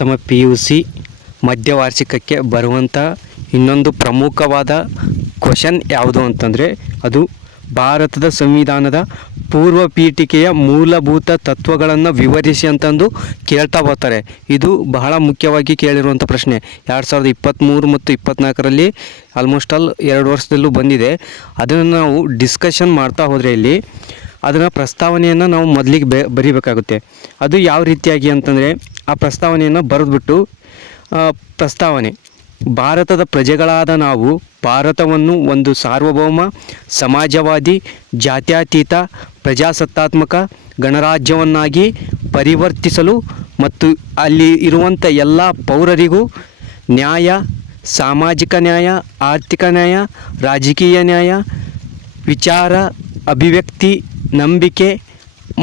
ತಮ್ಮ PUC ಮಧ್ಯವಾರ್ಷಿಕಕ್ಕೆ ಬರುವಂಥ ಇನ್ನೊಂದು ಪ್ರಮುಖವಾದ ಕ್ವಶನ್ ಯಾವುದು ಅಂತಂದರೆ ಅದು ಭಾರತದ ಸಂವಿಧಾನದ ಪೂರ್ವ ಪೀಠಿಕೆಯ ಮೂಲಭೂತ ತತ್ವಗಳನ್ನು ವಿವರಿಸಿ ಅಂತಂದು ಕೇಳ್ತಾ ಬರ್ತಾರೆ. ಇದು ಬಹಳ ಮುಖ್ಯವಾಗಿ ಕೇಳಿರುವಂಥ ಪ್ರಶ್ನೆ. 2023 ಮತ್ತು 24ರಲ್ಲಿ ಆಲ್ಮೋಸ್ಟ್ ಆಲ್ 2 ವರ್ಷದಲ್ಲೂ ಬಂದಿದೆ. ಅದನ್ನು ನಾವು ಡಿಸ್ಕಷನ್ ಮಾಡ್ತಾ ಹೋದರೆ ಇಲ್ಲಿ ಅದನ್ನು ಪ್ರಸ್ತಾವನೆಯನ್ನು ನಾವು ಮೊದಲಿಗೆ ಬರೀಬೇಕಾಗುತ್ತೆ. ಅದು ಯಾವ ರೀತಿಯಾಗಿ ಅಂತಂದರೆ ಆ ಪ್ರಸ್ತಾವನೆಯನ್ನು ಬರೆದ್ಬಿಟ್ಟು ಪ್ರಸ್ತಾವನೆ ಭಾರತದ ಪ್ರಜೆಗಳಾದ ನಾವು ಭಾರತವನ್ನು ಒಂದು ಸಾರ್ವಭೌಮ ಸಮಾಜವಾದಿ ಜಾತ್ಯತೀತ ಪ್ರಜಾಸತ್ತಾತ್ಮಕ ಗಣರಾಜ್ಯವನ್ನಾಗಿ ಪರಿವರ್ತಿಸಲು ಮತ್ತು ಅಲ್ಲಿ ಇರುವಂಥ ಎಲ್ಲ ಪೌರರಿಗೂ ನ್ಯಾಯ, ಸಾಮಾಜಿಕ ನ್ಯಾಯ, ಆರ್ಥಿಕ ನ್ಯಾಯ, ರಾಜಕೀಯ ನ್ಯಾಯ, ವಿಚಾರ, ಅಭಿವ್ಯಕ್ತಿ, ನಂಬಿಕೆ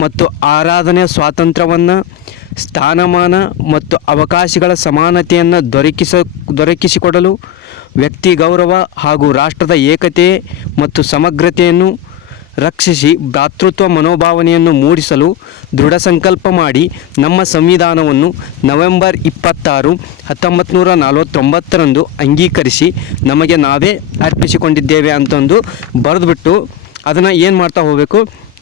ಮತ್ತು ಆರಾಧನೆಯ ಸ್ವಾತಂತ್ರ್ಯವನ್ನು, ಸ್ಥಾನಮಾನ ಮತ್ತು ಅವಕಾಶಗಳ ಸಮಾನತೆಯನ್ನು ದೊರಕಿಸಿಕೊಡಲು, ವ್ಯಕ್ತಿ ಗೌರವ ಹಾಗೂ ರಾಷ್ಟ್ರದ ಏಕತೆ ಮತ್ತು ಸಮಗ್ರತೆಯನ್ನು ರಕ್ಷಿಸಿ ಭ್ರಾತೃತ್ವ ಮನೋಭಾವನೆಯನ್ನು ಮೂಡಿಸಲು ದೃಢ ಸಂಕಲ್ಪ ಮಾಡಿ ನಮ್ಮ ಸಂವಿಧಾನವನ್ನು ನವೆಂಬರ್ 26, 1949ರಂದು ಅಂಗೀಕರಿಸಿ ನಮಗೆ ನಾವೇ ಅರ್ಪಿಸಿಕೊಂಡಿದ್ದೇವೆ ಅಂತಂದು ಬರೆದುಬಿಟ್ಟು ಅದನ್ನು ಏನು ಮಾಡ್ತಾ ಹೋಗಬೇಕು.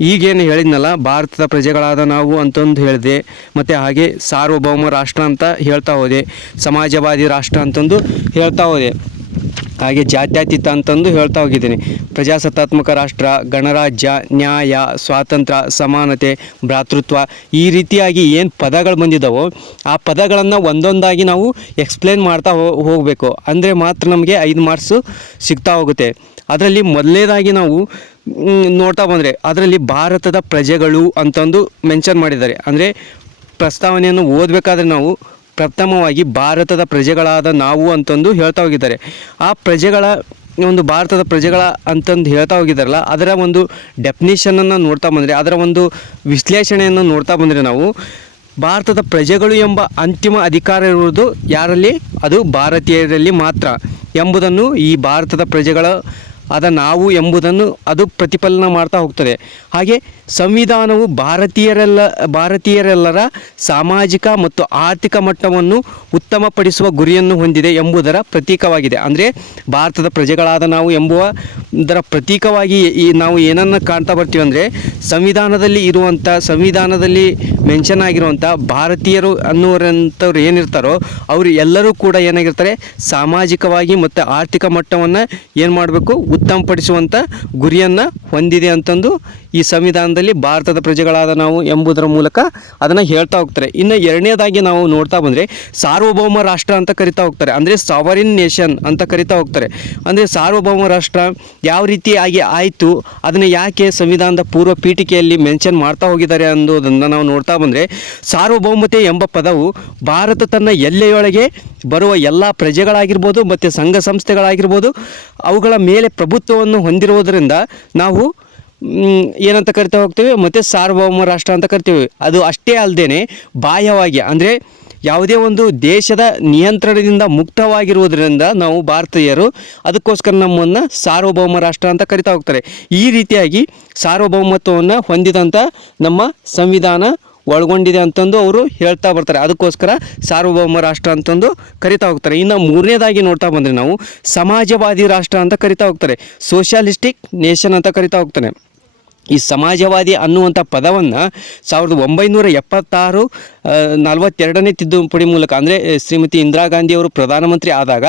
ಈಗೇನು ಹೇಳಿದ್ನಲ್ಲ, ಭಾರತದ ಪ್ರಜೆಗಳಾದ ನಾವು ಅಂತಂದು ಹೇಳಿದೆ, ಮತ್ತು ಹಾಗೆ ಸಾರ್ವಭೌಮ ರಾಷ್ಟ್ರ ಅಂತ ಹೇಳ್ತಾ ಹೋದೆ, ಸಮಾಜವಾದಿ ರಾಷ್ಟ್ರ ಅಂತಂದು ಹೇಳ್ತಾ ಹೋದೆ, ಹಾಗೆ ಜಾತ್ಯತೀತ ಅಂತಂದು ಹೇಳ್ತಾ ಹೋಗಿದ್ದೀನಿ, ಪ್ರಜಾಸತ್ತಾತ್ಮಕ ರಾಷ್ಟ್ರ, ಗಣರಾಜ್ಯ, ನ್ಯಾಯ, ಸ್ವಾತಂತ್ರ್ಯ, ಸಮಾನತೆ, ಭ್ರಾತೃತ್ವ, ಈ ರೀತಿಯಾಗಿ ಏನು ಪದಗಳು ಬಂದಿದ್ದಾವೋ ಆ ಪದಗಳನ್ನು ಒಂದೊಂದಾಗಿ ನಾವು ಎಕ್ಸ್ಪ್ಲೇನ್ ಮಾಡ್ತಾ ಹೋಗಬೇಕು. ಅಂದರೆ ಮಾತ್ರ ನಮಗೆ 5 ಮಾರ್ಕ್ಸು ಸಿಗ್ತಾ ಹೋಗುತ್ತೆ. ಅದರಲ್ಲಿ ಮೊದಲನೇದಾಗಿ ನಾವು ನೋಡ್ತಾ ಬಂದರೆ ಅದರಲ್ಲಿ ಭಾರತದ ಪ್ರಜೆಗಳು ಅಂತಂದು ಮೆನ್ಷನ್ ಮಾಡಿದ್ದಾರೆ. ಅಂದರೆ ಪ್ರಸ್ತಾವನೆಯನ್ನು ಓದಬೇಕಾದ್ರೆ ನಾವು ಪ್ರಥಮವಾಗಿ ಭಾರತದ ಪ್ರಜೆಗಳಾದ ನಾವು ಅಂತಂದು ಹೇಳ್ತಾ ಹೋಗಿದ್ದಾರೆ. ಆ ಪ್ರಜೆಗಳ ಒಂದು ಭಾರತದ ಪ್ರಜೆಗಳ ಅಂತಂದು ಹೇಳ್ತಾ ಹೋಗಿದ್ದಾರಲ್ಲ, ಅದರ ಒಂದು ಡೆಫಿನಿಷನನ್ನು ನೋಡ್ತಾ ಬಂದರೆ, ಅದರ ಒಂದು ವಿಶ್ಲೇಷಣೆಯನ್ನು ನೋಡ್ತಾ ಬಂದರೆ ನಾವು ಭಾರತದ ಪ್ರಜೆಗಳು ಎಂಬ ಅಂತಿಮ ಅಧಿಕಾರ ಇರುವುದು ಯಾರಲ್ಲಿ? ಅದು ಭಾರತೀಯರಲ್ಲಿ ಮಾತ್ರ ಎಂಬುದನ್ನು ಈ ಭಾರತದ ಪ್ರಜೆಗಳ ಆದ ನಾವು ಎಂಬುದನ್ನು ಅದು ಪ್ರತಿಫಲನ ಮಾಡ್ತಾ ಹೋಗ್ತದೆ. ಹಾಗೆ ಸಂವಿಧಾನವು ಭಾರತೀಯರೆಲ್ಲರ ಸಾಮಾಜಿಕ ಮತ್ತು ಆರ್ಥಿಕ ಮಟ್ಟವನ್ನು ಉತ್ತಮಪಡಿಸುವ ಗುರಿಯನ್ನು ಹೊಂದಿದೆ ಎಂಬುದರ ಪ್ರತೀಕವಾಗಿದೆ. ಅಂದರೆ ಭಾರತದ ಪ್ರಜೆಗಳಾದ ನಾವು ಎಂಬುದರ ಪ್ರತೀಕವಾಗಿ ನಾವು ಏನನ್ನು ಕಾಣ್ತಾ ಬರ್ತೀವಿ ಅಂದರೆ ಸಂವಿಧಾನದಲ್ಲಿ ಮೆನ್ಷನ್ ಆಗಿರುವಂಥ ಭಾರತೀಯರು ಅನ್ನುವಂಥವ್ರು ಏನಿರ್ತಾರೋ ಅವರು ಎಲ್ಲರೂ ಕೂಡ ಏನಾಗಿರ್ತಾರೆ, ಸಾಮಾಜಿಕವಾಗಿ ಮತ್ತು ಆರ್ಥಿಕ ಮಟ್ಟವನ್ನು ಏನು ಮಾಡಬೇಕು, ಉತ್ತಮಪಡಿಸುವಂಥ ಗುರಿಯನ್ನು ಹೊಂದಿದೆ ಅಂತಂದು ಈ ಸಂವಿಧಾನದಲ್ಲಿ ಭಾರತದ ಪ್ರಜೆಗಳಾದ ನಾವು ಎಂಬುದರ ಮೂಲಕ ಅದನ್ನು ಹೇಳ್ತಾ ಹೋಗ್ತಾರೆ. ಇನ್ನು ಎರಡನೇದಾಗಿ ನಾವು ನೋಡ್ತಾ ಬಂದರೆ ಸಾರ್ವಭೌಮ ರಾಷ್ಟ್ರ ಅಂತ ಕರಿತಾ ಹೋಗ್ತಾರೆ. ಅಂದರೆ ಸಾವರಿನ್ ನೇಷನ್ ಅಂತ ಕರಿತಾ ಹೋಗ್ತಾರೆ. ಅಂದರೆ ಸಾರ್ವಭೌಮ ರಾಷ್ಟ್ರ ಯಾವ ರೀತಿಯಾಗಿ ಆಯಿತು, ಅದನ್ನು ಯಾಕೆ ಸಂವಿಧಾನದ ಪೂರ್ವ ಪೀಠಿಕೆಯಲ್ಲಿ ಮೆನ್ಷನ್ ಮಾಡ್ತಾ ಹೋಗಿದ್ದಾರೆ ಅನ್ನೋದನ್ನು ನಾವು ನೋಡ್ತಾ ಬಂದರೆ, ಸಾರ್ವಭೌಮತೆ ಎಂಬ ಪದವು ಭಾರತ ತನ್ನ ಎಲ್ಲೆಯೊಳಗೆ ಬರುವ ಎಲ್ಲ ಪ್ರಜೆಗಳಾಗಿರ್ಬೋದು ಮತ್ತು ಸಂಘ ಸಂಸ್ಥೆಗಳಾಗಿರ್ಬೋದು ಅವುಗಳ ಮೇಲೆ ಪ್ರಭುತ್ವವನ್ನು ಹೊಂದಿರುವುದರಿಂದ ನಾವು ಏನಂತ ಕರಿತಾ ಹೋಗ್ತೀವಿ, ಮತ್ತು ಸಾರ್ವಭೌಮ ರಾಷ್ಟ್ರ ಅಂತ ಕರಿತೀವಿ. ಅದು ಅಷ್ಟೇ ಅಲ್ಲದೆ ಬಾಹ್ಯವಾಗಿ ಅಂದರೆ ಯಾವುದೇ ಒಂದು ದೇಶದ ನಿಯಂತ್ರಣದಿಂದ ಮುಕ್ತವಾಗಿರುವುದರಿಂದ ನಾವು ಭಾರತೀಯರು ಅದಕ್ಕೋಸ್ಕರ ನಮ್ಮನ್ನು ಸಾರ್ವಭೌಮ ರಾಷ್ಟ್ರ ಅಂತ ಕರಿತಾ ಹೋಗ್ತಾರೆ. ಈ ರೀತಿಯಾಗಿ ಸಾರ್ವಭೌಮತ್ವವನ್ನು ಹೊಂದಿದಂಥ ನಮ್ಮ ಸಂವಿಧಾನ ಒಳಗೊಂಡಿದೆ ಅಂತಂದು ಅವರು ಹೇಳ್ತಾ ಬರ್ತಾರೆ. ಅದಕ್ಕೋಸ್ಕರ ಸಾರ್ವಭೌಮ ರಾಷ್ಟ್ರ ಅಂತಂದು ಕರಿತಾ ಹೋಗ್ತಾರೆ. ಇನ್ನು ಮೂರನೇದಾಗಿ ನೋಡ್ತಾ ಬಂದರೆ ನಾವು ಸಮಾಜವಾದಿ ರಾಷ್ಟ್ರ ಅಂತ ಕರಿತಾ ಹೋಗ್ತಾರೆ. ಸೋಷಿಯಲಿಸ್ಟಿಕ್ ನೇಷನ್ ಅಂತ ಕರಿತಾ ಹೋಗ್ತಾನೆ. ಈ ಸಮಾಜವಾದಿ ಅನ್ನುವಂಥ ಪದವನ್ನು 1976 42ನೇ ತಿದ್ದುಪಡಿ ಮೂಲಕ, ಅಂದರೆ ಶ್ರೀಮತಿ ಇಂದಿರಾ ಗಾಂಧಿಯವರು ಪ್ರಧಾನಮಂತ್ರಿ ಆದಾಗ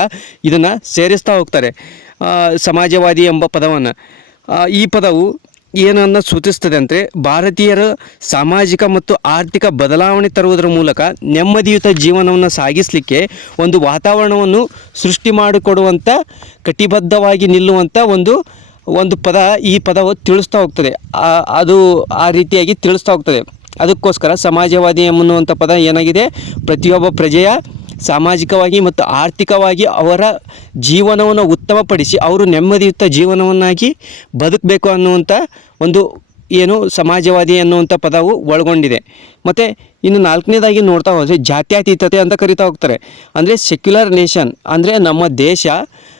ಇದನ್ನು ಸೇರಿಸ್ತಾ ಹೋಗ್ತಾರೆ, ಸಮಾಜವಾದಿ ಎಂಬ ಪದವನ್ನು. ಈ ಪದವು ಏನನ್ನು ಸೂಚಿಸ್ತದೆ ಅಂದರೆ ಭಾರತೀಯರ ಸಾಮಾಜಿಕ ಮತ್ತು ಆರ್ಥಿಕ ಬದಲಾವಣೆ ತರುವುದರ ಮೂಲಕ ನೆಮ್ಮದಿಯುತ ಜೀವನವನ್ನು ಸಾಗಿಸಲಿಕ್ಕೆ ಒಂದು ವಾತಾವರಣವನ್ನು ಸೃಷ್ಟಿ ಮಾಡಿಕೊಡುವಂಥ, ಕಟಿಬದ್ಧವಾಗಿ ನಿಲ್ಲುವಂಥ ಒಂದು ಪದ. ಈ ಪದವು ತಿಳಿಸ್ತಾ ಹೋಗ್ತದೆ, ಅದು ಆ ರೀತಿಯಾಗಿ ತಿಳಿಸ್ತಾ ಹೋಗ್ತದೆ. ಅದಕ್ಕೋಸ್ಕರ ಸಮಾಜವಾದಿ ಎನ್ನುವಂಥ ಪದ ಏನಾಗಿದೆ, ಪ್ರತಿಯೊಬ್ಬ ಪ್ರಜೆಯ ಸಾಮಾಜಿಕವಾಗಿ ಮತ್ತು ಆರ್ಥಿಕವಾಗಿ ಅವರ ಜೀವನವನ್ನು ಉತ್ತಮಪಡಿಸಿ ಅವರು ನೆಮ್ಮದಿಯುತ ಜೀವನವನ್ನಾಗಿ ಬದುಕಬೇಕು ಅನ್ನುವಂಥ ಒಂದು ಏನು ಸಮಾಜವಾದಿ ಅನ್ನುವಂಥ ಪದವು ಒಳಗೊಂಡಿದೆ. ಮತ್ತು ಇನ್ನು ನಾಲ್ಕನೇದಾಗಿ ನೋಡ್ತಾ ಹೋದರೆ ಜಾತ್ಯತೀತತೆ ಅಂತ ಕರಿತಾ ಹೋಗ್ತಾರೆ. ಅಂದರೆ ಸೆಕ್ಯುಲರ್ ನೇಷನ್, ಅಂದರೆ ನಮ್ಮ ದೇಶ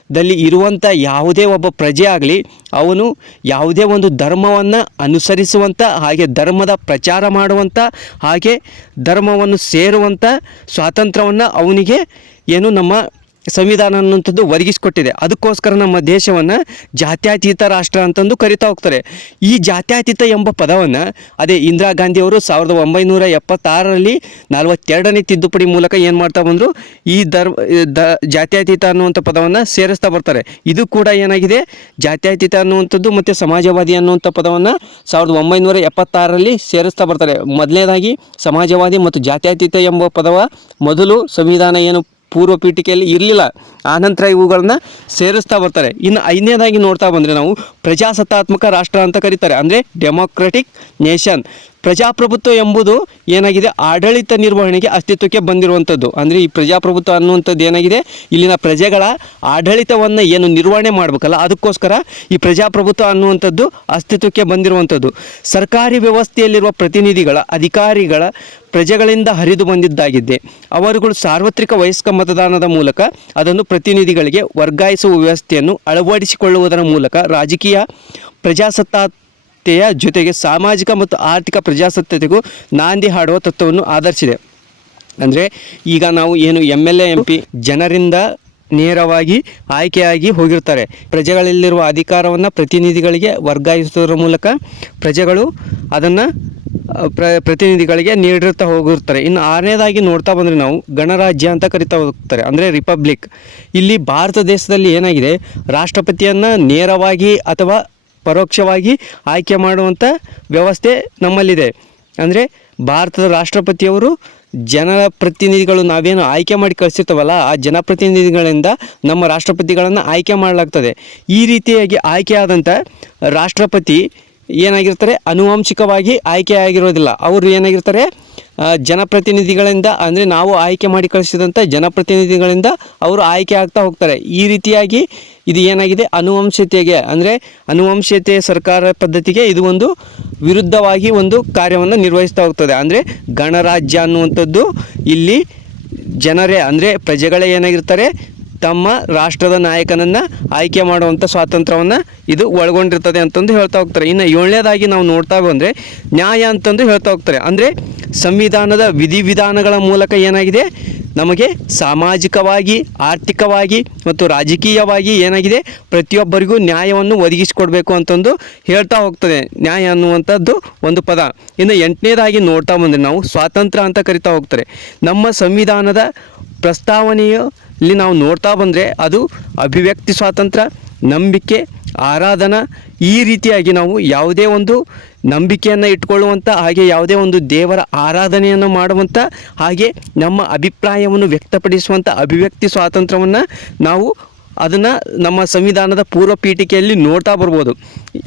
ಭಾರತದಲ್ಲಿ ಇರುವಂಥ ಯಾವುದೇ ಒಬ್ಬ ಪ್ರಜೆ ಆಗಲಿ ಅವನು ಯಾವುದೇ ಒಂದು ಧರ್ಮವನ್ನು ಅನುಸರಿಸುವಂಥ ಹಾಗೆ ಧರ್ಮದ ಪ್ರಚಾರ ಮಾಡುವಂಥ ಹಾಗೆ ಧರ್ಮವನ್ನು ಸೇರುವಂಥ ಸ್ವಾತಂತ್ರ್ಯವನ್ನು ಅವನಿಗೆ ಏನು ನಮ್ಮ ಸಂವಿಧಾನ ಅನ್ನುವಂಥದ್ದು ಒದಗಿಸಿಕೊಟ್ಟಿದೆ. ಅದಕ್ಕೋಸ್ಕರ ನಮ್ಮ ದೇಶವನ್ನು ಜಾತ್ಯತೀತ ರಾಷ್ಟ್ರ ಅಂತಂದು ಕರಿತಾ ಹೋಗ್ತಾರೆ. ಈ ಜಾತ್ಯತೀತ ಎಂಬ ಪದವನ್ನು ಅದೇ ಇಂದಿರಾ ಗಾಂಧಿಯವರು 1976ರಲ್ಲಿ 42ನೇ ತಿದ್ದುಪಡಿ ಮೂಲಕ ಏನು ಮಾಡ್ತಾ ಬಂದರು, ಈ ಜಾತ್ಯತೀತ ಅನ್ನುವಂಥ ಪದವನ್ನು ಸೇರಿಸ್ತಾ ಬರ್ತಾರೆ. ಇದು ಕೂಡ ಏನಾಗಿದೆ, ಜಾತ್ಯತೀತ ಅನ್ನುವಂಥದ್ದು ಮತ್ತು ಸಮಾಜವಾದಿ ಅನ್ನುವಂಥ ಪದವನ್ನು 1976ರಲ್ಲಿ ಸೇರಿಸ್ತಾ ಬರ್ತಾರೆ. ಮೊದಲನೇದಾಗಿ ಸಮಾಜವಾದಿ ಮತ್ತು ಜಾತ್ಯತೀತ ಎಂಬ ಪದವ ಮೊದಲು ಸಂವಿಧಾನ ಏನು ಪೂರ್ವ ಪೀಠಿಕೆಯಲ್ಲಿ ಇರಲಿಲ್ಲ, ಆನಂತರ ಇವುಗಳನ್ನ ಸೇರಿಸ್ತಾ ಬರ್ತಾರೆ. ಇನ್ನು 5ನೇದಾಗಿ ನೋಡ್ತಾ ಬಂದರೆ ನಾವು ಪ್ರಜಾಸತ್ತಾತ್ಮಕ ರಾಷ್ಟ್ರ ಅಂತ ಕರೀತಾರೆ, ಅಂದರೆ ಡೆಮೋಕ್ರೆಟಿಕ್ ನೇಷನ್. ಪ್ರಜಾಪ್ರಭುತ್ವ ಎಂಬುದು ಏನಾಗಿದೆ, ಆಡಳಿತ ನಿರ್ವಹಣೆಗೆ ಅಸ್ತಿತ್ವಕ್ಕೆ ಬಂದಿರುವಂಥದ್ದು. ಅಂದರೆ ಈ ಪ್ರಜಾಪ್ರಭುತ್ವ ಅನ್ನುವಂಥದ್ದು ಏನಾಗಿದೆ, ಇಲ್ಲಿನ ಪ್ರಜೆಗಳ ಆಡಳಿತವನ್ನು ಏನು ನಿರ್ವಹಣೆ ಮಾಡಬೇಕಲ್ಲ, ಅದಕ್ಕೋಸ್ಕರ ಈ ಪ್ರಜಾಪ್ರಭುತ್ವ ಅನ್ನುವಂಥದ್ದು ಅಸ್ತಿತ್ವಕ್ಕೆ ಬಂದಿರುವಂಥದ್ದು. ಸರ್ಕಾರಿ ವ್ಯವಸ್ಥೆಯಲ್ಲಿರುವ ಪ್ರತಿನಿಧಿಗಳ ಅಧಿಕಾರಿಗಳ ಪ್ರಜೆಗಳಿಂದ ಹರಿದು ಬಂದಿದ್ದಾಗಿದೆ. ಅವರುಗಳು ಸಾರ್ವತ್ರಿಕ ವಯಸ್ಕ ಮತದಾನದ ಮೂಲಕ ಅದನ್ನು ಪ್ರತಿನಿಧಿಗಳಿಗೆ ವರ್ಗಾಯಿಸುವ ವ್ಯವಸ್ಥೆಯನ್ನು ಅಳವಡಿಸಿಕೊಳ್ಳುವುದರ ಮೂಲಕ ರಾಜಕೀಯ ಪ್ರಜಾಸತ್ತಾತೆಯ ಜೊತೆಗೆ ಸಾಮಾಜಿಕ ಮತ್ತು ಆರ್ಥಿಕ ಪ್ರಜಾಸತ್ತೆಗೂ ನಾಂದಿ ಹಾಡುವ ತತ್ವವನ್ನು ಆಧರಿಸಿದೆ. ಅಂದರೆ ಈಗ ನಾವು ಏನು MLA MP ಜನರಿಂದ ನೇರವಾಗಿ ಆಯ್ಕೆಯಾಗಿ ಹೋಗಿರ್ತಾರೆ. ಪ್ರಜೆಗಳಲ್ಲಿರುವ ಅಧಿಕಾರವನ್ನು ಪ್ರತಿನಿಧಿಗಳಿಗೆ ವರ್ಗಾಯಿಸುವುದರ ಮೂಲಕ ಪ್ರಜೆಗಳು ಅದನ್ನು ಪ್ರತಿನಿಧಿಗಳಿಗೆ ನೀಡಿರ್ತಾ ಹೋಗಿರ್ತಾರೆ. ಇನ್ನು 6ನೇದಾಗಿ ನೋಡ್ತಾ ಬಂದರೆ ನಾವು ಗಣರಾಜ್ಯ ಅಂತ ಕರಿತಾ ಹೋಗ್ತಾರೆ, ಅಂದರೆ ರಿಪಬ್ಲಿಕ್. ಇಲ್ಲಿ ಭಾರತ ದೇಶದಲ್ಲಿ ಏನಾಗಿದೆ, ರಾಷ್ಟ್ರಪತಿಯನ್ನು ನೇರವಾಗಿ ಅಥವಾ ಪರೋಕ್ಷವಾಗಿ ಆಯ್ಕೆ ಮಾಡುವಂಥ ವ್ಯವಸ್ಥೆ ನಮ್ಮಲ್ಲಿದೆ. ಅಂದರೆ ಭಾರತದ ರಾಷ್ಟ್ರಪತಿಯವರು ಜನರ ಪ್ರತಿನಿಧಿಗಳು ನಾವೇನು ಆಯ್ಕೆ ಮಾಡಿ ಕಳಿಸಿರ್ತೀವಲ್ಲ, ಆ ಜನಪ್ರತಿನಿಧಿಗಳಿಂದ ನಮ್ಮ ರಾಷ್ಟ್ರಪತಿಗಳನ್ನು ಆಯ್ಕೆ ಮಾಡಲಾಗ್ತದೆ. ಈ ರೀತಿಯಾಗಿ ಆಯ್ಕೆಯಾದಂಥ ರಾಷ್ಟ್ರಪತಿ ಏನಾಗಿರ್ತಾರೆ, ಆನುವಂಶಿಕವಾಗಿ ಆಯ್ಕೆ ಆಗಿರೋದಿಲ್ಲ. ಅವರು ಏನಾಗಿರ್ತಾರೆ, ಜನಪ್ರತಿನಿಧಿಗಳಿಂದ, ಅಂದರೆ ನಾವು ಆಯ್ಕೆ ಮಾಡಿ ಕಳಿಸಿದಂಥ ಜನಪ್ರತಿನಿಧಿಗಳಿಂದ ಅವರು ಆಯ್ಕೆ ಆಗ್ತಾ ಹೋಗ್ತಾರೆ. ಈ ರೀತಿಯಾಗಿ ಇದು ಏನಾಗಿದೆ, ಆನುವಂಶತೆಗೆ, ಅಂದರೆ ಆನುವಂಶತೆ ಸರ್ಕಾರ ಪದ್ಧತಿಗೆ ಇದು ಒಂದು ವಿರುದ್ಧವಾಗಿ ಒಂದು ಕಾರ್ಯವನ್ನು ನಿರ್ವಹಿಸ್ತಾ ಹೋಗ್ತದೆ. ಅಂದರೆ ಗಣರಾಜ್ಯ ಅನ್ನುವಂಥದ್ದು ಇಲ್ಲಿ ಜನರೇ, ಅಂದರೆ ಪ್ರಜೆಗಳೇ ಏನಾಗಿರ್ತಾರೆ, ತಮ್ಮ ರಾಷ್ಟ್ರದ ನಾಯಕನನ್ನು ಆಯ್ಕೆ ಮಾಡುವಂಥ ಸ್ವಾತಂತ್ರ್ಯವನ್ನು ಇದು ಒಳಗೊಂಡಿರ್ತದೆ ಅಂತಂದು ಹೇಳ್ತಾ ಹೋಗ್ತಾರೆ. ಇನ್ನು 7ನೇದಾಗಿ ನಾವು ನೋಡ್ತಾ ಬಂದರೆ ನ್ಯಾಯ ಅಂತಂದು ಹೇಳ್ತಾ ಹೋಗ್ತಾರೆ. ಅಂದರೆ ಸಂವಿಧಾನದ ವಿಧಿವಿಧಾನಗಳ ಮೂಲಕ ಏನಾಗಿದೆ, ನಮಗೆ ಸಾಮಾಜಿಕವಾಗಿ, ಆರ್ಥಿಕವಾಗಿ ಮತ್ತು ರಾಜಕೀಯವಾಗಿ ಏನಾಗಿದೆ, ಪ್ರತಿಯೊಬ್ಬರಿಗೂ ನ್ಯಾಯವನ್ನು ಒದಗಿಸಿಕೊಡ್ಬೇಕು ಅಂತಂದು ಹೇಳ್ತಾ ಹೋಗ್ತದೆ ನ್ಯಾಯ ಅನ್ನುವಂಥದ್ದು ಒಂದು ಪದ. ಇನ್ನು 8ನೇದಾಗಿ ನೋಡ್ತಾ ಬಂದರೆ ನಾವು ಸ್ವಾತಂತ್ರ್ಯ ಅಂತ ಕರಿತಾ ಹೋಗ್ತಾರೆ. ನಮ್ಮ ಸಂವಿಧಾನದ ಪ್ರಸ್ತಾವನೆಯಲ್ಲಿ ನಾವು ನೋಡ್ತಾ ಬಂದರೆ ಅದು ಅಭಿವ್ಯಕ್ತಿ ಸ್ವಾತಂತ್ರ್ಯ, ನಂಬಿಕೆ, ಆರಾಧನಾ, ಈ ರೀತಿಯಾಗಿ ನಾವು ಯಾವುದೇ ಒಂದು ನಂಬಿಕೆಯನ್ನು ಇಟ್ಕೊಳ್ಳುವಂಥ, ಹಾಗೆ ಯಾವುದೇ ಒಂದು ದೇವರ ಆರಾಧನೆಯನ್ನು ಮಾಡುವಂಥ, ಹಾಗೆ ನಮ್ಮ ಅಭಿಪ್ರಾಯವನ್ನು ವ್ಯಕ್ತಪಡಿಸುವಂಥ ಅಭಿವ್ಯಕ್ತಿ ಸ್ವಾತಂತ್ರ್ಯವನ್ನು ನಾವು ಅದನ್ನು ನಮ್ಮ ಸಂವಿಧಾನದ ಪೂರ್ವ ಪೀಠಿಕೆಯಲ್ಲಿ ನೋಡ್ತಾ ಬರ್ಬೋದು.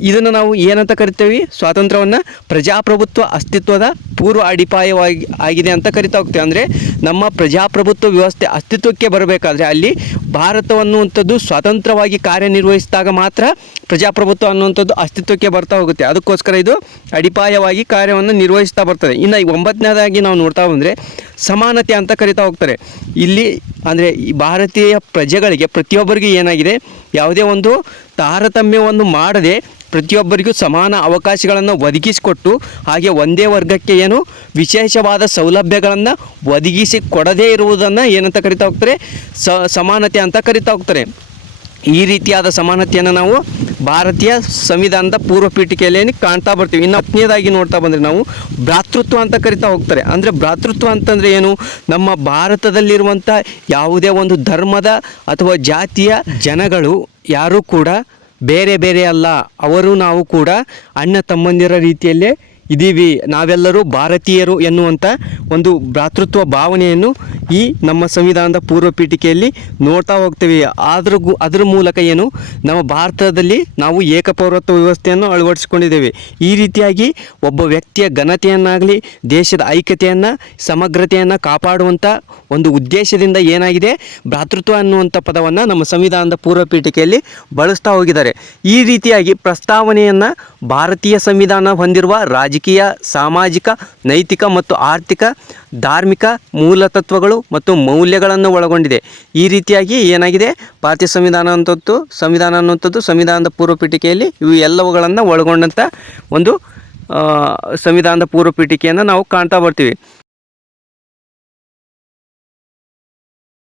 ಇದನ್ನು ನಾವು ಏನಂತ ಕರಿತೇವೆ, ಸ್ವಾತಂತ್ರ್ಯವನ್ನು ಪ್ರಜಾಪ್ರಭುತ್ವ ಅಸ್ತಿತ್ವದ ಪೂರ್ವ ಅಡಿಪಾಯವಾಗಿ ಆಗಿದೆ ಅಂತ ಕರಿತಾ ಹೋಗ್ತೇವೆ. ಅಂದರೆ ನಮ್ಮ ಪ್ರಜಾಪ್ರಭುತ್ವ ವ್ಯವಸ್ಥೆ ಅಸ್ತಿತ್ವಕ್ಕೆ ಬರಬೇಕಾದ್ರೆ ಅಲ್ಲಿ ಭಾರತವನ್ನುವಂಥದ್ದು ಸ್ವತಂತ್ರವಾಗಿ ಕಾರ್ಯನಿರ್ವಹಿಸಿದಾಗ ಮಾತ್ರ ಪ್ರಜಾಪ್ರಭುತ್ವ ಅನ್ನುವಂಥದ್ದು ಅಸ್ತಿತ್ವಕ್ಕೆ ಬರ್ತಾ ಹೋಗುತ್ತೆ. ಅದಕ್ಕೋಸ್ಕರ ಇದು ಅಡಿಪಾಯವಾಗಿ ಕಾರ್ಯವನ್ನು ನಿರ್ವಹಿಸ್ತಾ ಬರ್ತದೆ. ಇನ್ನು 9ನೇದಾಗಿ ನಾವು ನೋಡ್ತಾ ಬಂದರೆ ಸಮಾನತೆ ಅಂತ ಕರಿತಾ ಹೋಗ್ತಾರೆ. ಇಲ್ಲಿ ಅಂದರೆ ಈ ಭಾರತೀಯ ಪ್ರಜೆಗಳಿಗೆ ಪ್ರತಿಯೊಬ್ಬರಿಗೂ ಏನಾಗಿದೆ, ಯಾವುದೇ ಒಂದು ತಾರತಮ್ಯವನ್ನು ಮಾಡದೆ ಪ್ರತಿಯೊಬ್ಬರಿಗೂ ಸಮಾನ ಅವಕಾಶಗಳನ್ನು ಒದಗಿಸಿಕೊಟ್ಟು, ಹಾಗೆ ಒಂದೇ ವರ್ಗಕ್ಕೆ ಏನು ವಿಶೇಷವಾದ ಸೌಲಭ್ಯಗಳನ್ನು ಒದಗಿಸಿ ಕೊಡದೇ ಇರುವುದನ್ನು ಏನಂತ ಕರಿತಾ ಹೋಗ್ತಾರೆ, ಸಮಾನತೆ ಅಂತ ಕರಿತಾ ಹೋಗ್ತಾರೆ. ಈ ರೀತಿಯಾದ ಸಮಾನತೆಯನ್ನು ನಾವು ಭಾರತೀಯ ಸಂವಿಧಾನದ ಪೂರ್ವ ಪೀಠಿಕೆಯಲ್ಲಿ ಕಾಣ್ತಾ ಬರ್ತೀವಿ. ಇನ್ನು 10ನೇದಾಗಿ ನೋಡ್ತಾ ಬಂದರೆ ನಾವು ಭ್ರಾತೃತ್ವ ಅಂತ ಕರಿತಾ ಹೋಗ್ತಾರೆ. ಅಂದರೆ ಭ್ರಾತೃತ್ವ ಅಂತಂದರೆ ಏನು, ನಮ್ಮ ಭಾರತದಲ್ಲಿರುವಂಥ ಯಾವುದೇ ಒಂದು ಧರ್ಮದ ಅಥವಾ ಜಾತಿಯ ಜನಗಳು ಯಾರೂ ಕೂಡ ಬೇರೆ ಬೇರೆ ಅಲ್ಲ, ಅವರು ನಾವು ಕೂಡ ಅಣ್ಣ ತಮ್ಮಂದಿರ ರೀತಿಯಲ್ಲೇ ಇದ್ದೀವಿ, ನಾವೆಲ್ಲರೂ ಭಾರತೀಯರು ಎನ್ನುವಂಥ ಒಂದು ಭ್ರಾತೃತ್ವ ಭಾವನೆಯನ್ನು ಈ ನಮ್ಮ ಸಂವಿಧಾನದ ಪೂರ್ವ ಪೀಠಿಕೆಯಲ್ಲಿ ನೋಡ್ತಾ ಹೋಗ್ತೀವಿ. ಅದರ ಮೂಲಕ ಏನು ನಮ್ಮ ಭಾರತದಲ್ಲಿ ನಾವು ಏಕಪೌರತ್ವ ವ್ಯವಸ್ಥೆಯನ್ನು ಅಳವಡಿಸಿಕೊಂಡಿದ್ದೇವೆ. ಈ ರೀತಿಯಾಗಿ ಒಬ್ಬ ವ್ಯಕ್ತಿಯ ಘನತೆಯನ್ನಾಗಲಿ ದೇಶದ ಐಕ್ಯತೆಯನ್ನು ಸಮಗ್ರತೆಯನ್ನು ಕಾಪಾಡುವಂಥ ಒಂದು ಉದ್ದೇಶದಿಂದ ಏನಾಗಿದೆ, ಭ್ರಾತೃತ್ವ ಅನ್ನುವಂಥ ಪದವನ್ನು ನಮ್ಮ ಸಂವಿಧಾನದ ಪೂರ್ವ ಪೀಠಿಕೆಯಲ್ಲಿ ಬಳಸ್ತಾ ಹೋಗಿದ್ದಾರೆ. ಈ ರೀತಿಯಾಗಿ ಪ್ರಸ್ತಾವನೆಯನ್ನು ಭಾರತೀಯ ಸಂವಿಧಾನ ಹೊಂದಿರುವ ರಾಜ್ಯ ರಾಜಕೀಯ, ಸಾಮಾಜಿಕ, ನೈತಿಕ ಮತ್ತು ಆರ್ಥಿಕ, ಧಾರ್ಮಿಕ ಮೂಲತತ್ವಗಳು ಮತ್ತು ಮೌಲ್ಯಗಳನ್ನು ಒಳಗೊಂಡಿದೆ. ಈ ರೀತಿಯಾಗಿ ಏನಾಗಿದೆ, ಭಾರತೀಯ ಸಂವಿಧಾನ ಅನ್ನುವಂಥದ್ದು ಸಂವಿಧಾನದ ಪೂರ್ವ ಪೀಠಿಕೆಯಲ್ಲಿ ಇವು ಎಲ್ಲವುಗಳನ್ನು ಒಳಗೊಂಡಂಥ ಒಂದು ಸಂವಿಧಾನದ ಪೂರ್ವ ಪೀಠಿಕೆಯನ್ನು ನಾವು ಕಾಣ್ತಾ ಬರ್ತೀವಿ.